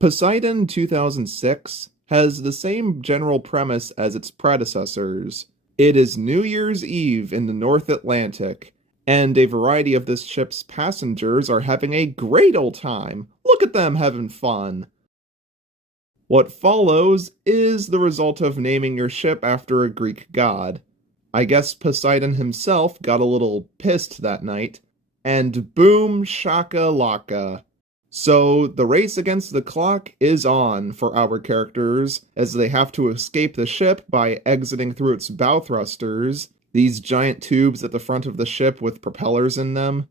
Poseidon 2006 has the same general premise as its predecessors. It is New Year's Eve in the North Atlantic, and a variety of this ship's passengers are having a great old time. Look at them having fun. What follows is the result of naming your ship after a Greek god. I guess Poseidon himself got a little pissed that night, and boom shaka laka. So, the race against the clock is on for our characters as they have to escape the ship by exiting through its bow thrusters, these giant tubes at the front of the ship with propellers in them,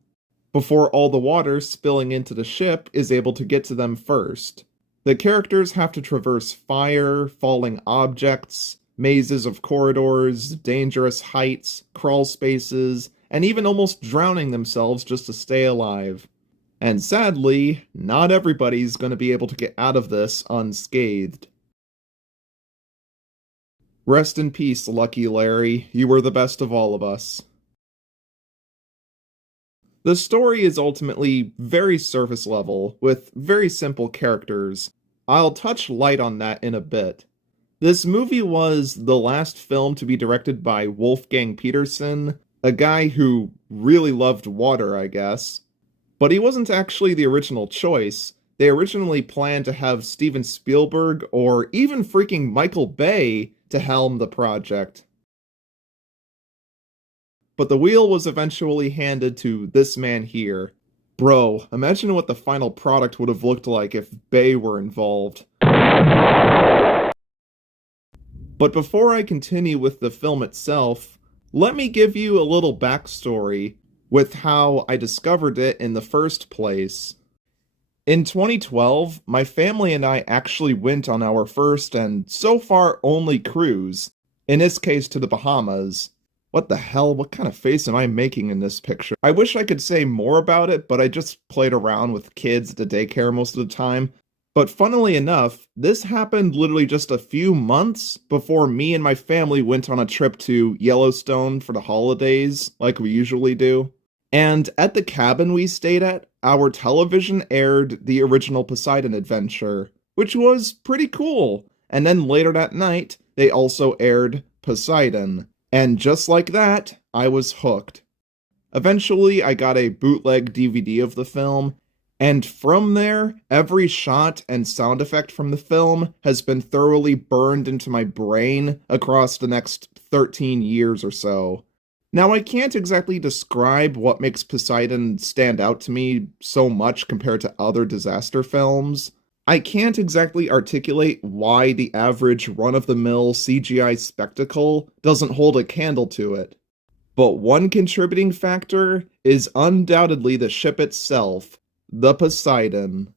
before all the water spilling into the ship is able to get to them first. The characters have to traverse fire, falling objects, mazes of corridors, dangerous heights, crawl spaces, and even almost drowning themselves just to stay alive. And sadly, not everybody's going to be able to get out of this unscathed. Rest in peace, Lucky Larry. You were the best of all of us. The story is ultimately very surface level, with very simple characters. I'll touch light on that in a bit. This movie was the last film to be directed by Wolfgang Petersen, a guy who really loved water, I guess. But he wasn't actually the original choice. They originally planned to have Steven Spielberg or even freaking Michael Bay to helm the project. But the wheel was eventually handed to this man here. Bro, imagine what the final product would have looked like if Bay were involved. But before I continue with the film itself, let me give you a little backstory with how I discovered it in the first place. In 2012, my family and I actually went on our first and so far only cruise, in this case to the Bahamas. What the hell? What kind of face am I making in this picture? I wish I could say more about it, but I just played around with kids at the daycare most of the time. But funnily enough, this happened literally just a few months before me and my family went on a trip to Yellowstone for the holidays, like we usually do. And at the cabin we stayed at, our television aired the original Poseidon adventure, which was pretty cool. And then later that night, they also aired Poseidon. And just like that, I was hooked. Eventually, I got a bootleg DVD of the film, and from there, every shot and sound effect from the film has been thoroughly burned into my brain across the next 13 years or so. Now, I can't exactly describe what makes Poseidon stand out to me so much compared to other disaster films. I can't exactly articulate why the average run-of-the-mill CGI spectacle doesn't hold a candle to it. But one contributing factor is undoubtedly the ship itself, the Poseidon.